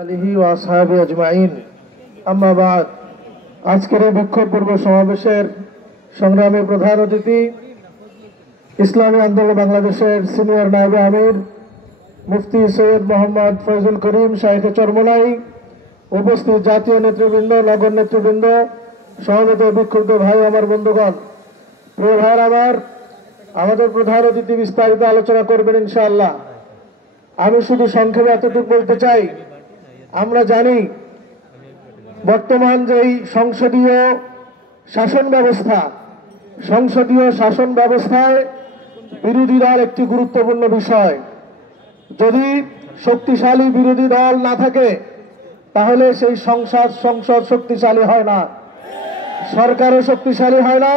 আলিহি ওয়া আসহাবি আজমাইন আম্মা বাদ। আজকের এই বিক্ষোভ পূর্ব সমাবেশের সংগ্রামী প্রধান অতিথি ইসলামী আন্দোলন বাংলাদেশের সিনিয়র নায়েবে আমির মুফতি সৈয়দ মোহাম্মদ ফয়জুল করিম শাইখে চরমোনাই, উপস্থিত জাতীয় নেতৃবৃন্দ, নগর নেতৃবৃন্দ, সমবেত বিক্ষুব্ধ ভাই আমার বন্ধুগণ, প্রিয় ভাইয়ের আমার, আমাদের প্রধান অতিথি বিস্তারিত আলোচনা করবেন ইনশাআল্লাহ। আমি শুধু সংক্ষেপে এতটুকু বলতে চাই, আমরা জানি বর্তমান যেই সংসদীয় শাসন ব্যবস্থায় বিরোধী দল একটি গুরুত্বপূর্ণ বিষয়। যদি শক্তিশালী বিরোধী দল না থাকে তাহলে সেই সংসদ শক্তিশালী হয় না, সরকারও শক্তিশালী হয় না,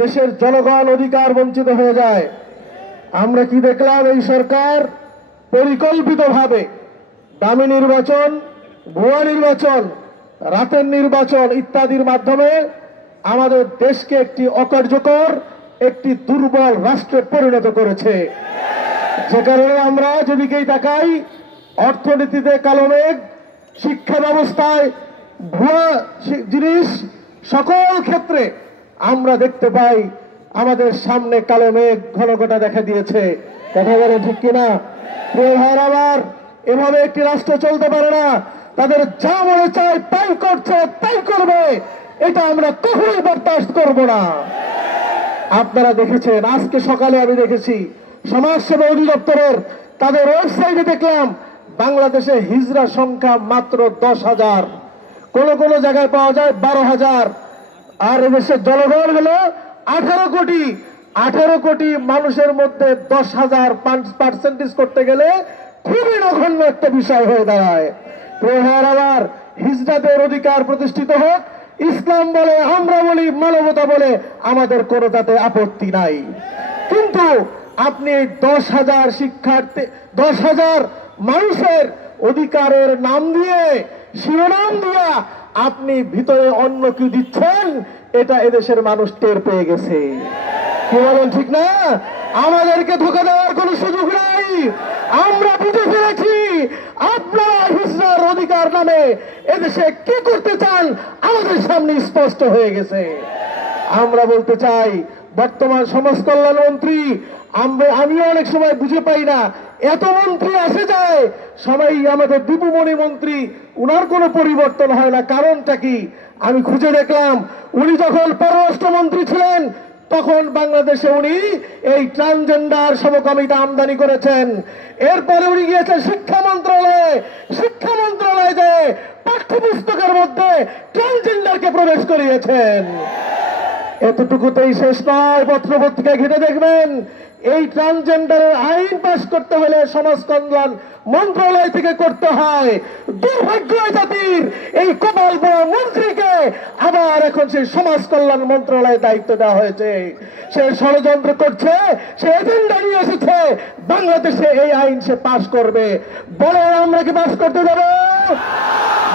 দেশের জনগণ অধিকার বঞ্চিত হয়ে যায়। আমরা কি দেখলাম? এই সরকার পরিকল্পিতভাবে দামি নির্বাচন, ভুয়া নির্বাচন, রাতের নির্বাচন ইত্যাদির মাধ্যমে আমাদের দেশকে একটি অকার্যকর, একটি দুর্বল রাষ্ট্রে পরিণত করেছে। যে কারণে আমরা যেদিকেই তাকাই, অর্থনীতিতে কালো মেঘ, শিক্ষা ব্যবস্থায় ভুয়া জিনিস, সকল ক্ষেত্রে আমরা দেখতে পাই আমাদের সামনে কালো মেঘ ঘন ঘটা দেখা দিয়েছে। কথা বলে ঠিক কিনা? প্রিয় ভাইয়ের আমার, এভাবে একটি রাষ্ট্র চলতে পারে না। তাদের যা মনে চায় তাই করছে, তাই করবে, এটা আমরা কখনোই বরদাস্ত করব না। আপনারা দেখেছেন, আজকে সকালে আমি দেখেছি সমাজসেবা অধিদপ্তরের তাদের ওয়েবসাইটে দেখলাম বাংলাদেশে হিজড়া সংখ্যা মাত্র 10,000, কোন জায়গায় পাওয়া যায় 12,000, আর এদেশের জনগণ হলো 18 কোটি। 18 কোটি মানুষের মধ্যে 10,000 পার্সেন্টেজ করতে গেলে খুবই নগণ্য একটা বিষয় হয়ে দাঁড়ায়। আবার হিজড়াদের অধিকার প্রতিষ্ঠিত হোক, ইসলাম বলে, আমরা বলি, মানবতা বলে, আমাদের কোনো তাতে আপত্তি নাই। কিন্তু আপনি 10,000 শিক্ষার্থী, 10,000 মানুষের অধিকারের নাম দিয়ে, শিরোনাম দিয়া আপনি ভিতরে অন্য কি দিচ্ছেন, এটা এদেশের মানুষ টের পেয়ে গেছে। কি বলেন, ঠিক না? আমাদেরকে ধোঁকা দেওয়ার কোন সুযোগ নাই। আমরা বুঝে ফেলেছি আপনারা হিজড়ার অধিকার নামে এদেশে কি করতে চান, আমাদের সামনে স্পষ্ট হয়ে গেছে। আমরা বলতে চাই, বর্তমান সমাজ কল্যাণ মন্ত্রী, আমিও অনেক সময় বুঝে পাই না, এত মন্ত্রী আসে যায়, সবাই আমাদের দীপুমণি মন্ত্রী, উনার কোনো পরিবর্তন হয় না। কারণটা কি? আমি খুঁজে দেখলাম, উনি যখন পররাষ্ট্রমন্ত্রী ছিলেন তখন বাংলাদেশে উনি এই ট্রান্সজেন্ডার সমকামিতা আমদানি করেছেন। এরপরে উনি গিয়েছেন শিক্ষা মন্ত্রণালয়ে যে পাঠ্যপুস্তকের মধ্যে ট্রান্সজেন্ডারকে প্রবেশ করিয়েছেন। এতটুকুতেই শেষ নয়, পত্রপত্রিকায় ঘেটে দেখবেন এই ট্রান্সজেন্ডারের আইন পাস করতে হলে সমাজ কল্যাণ মন্ত্রণালয় থেকে করতে হয়। দুর্ভাগ্য জাতির এই কপাল পোড়া মন্ত্রীকে আবার এখন সেই সমাজ কল্যাণ মন্ত্রণালয়ের দায়িত্ব দেওয়া হয়েছে। সে ষড়যন্ত্র করছে, সে এজেন্ডা নিয়ে এসেছে, বাংলাদেশে এই আইন সে পাস করবে। বলে আমরা কি পাস করতে দেবো?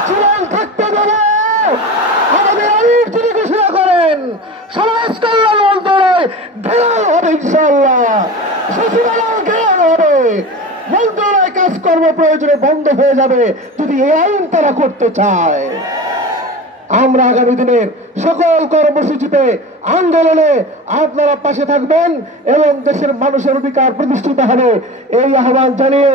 জীবন থাকতে দেবো? আমাদের আইন তিনি ঘোষণা করেন, সমাজ কল্যাণ মন্ত্রণালয় ঘেরাও হবে, ইনশাআল্লাহ সচিবালয় ঘেরাও হবে, মন্ত্রণালয় কাজকর্ম প্রয়োজনে বন্ধ হয়ে যাবে যদি এই আইন তারা করতে চায়। আমরা আগামী দিনের সকল কর্মসূচিতে, আন্দোলনে আপনারা পাশে থাকবেন এবং দেশের মানুষের অধিকার প্রতিষ্ঠিত হবে, এই আহ্বান জানিয়ে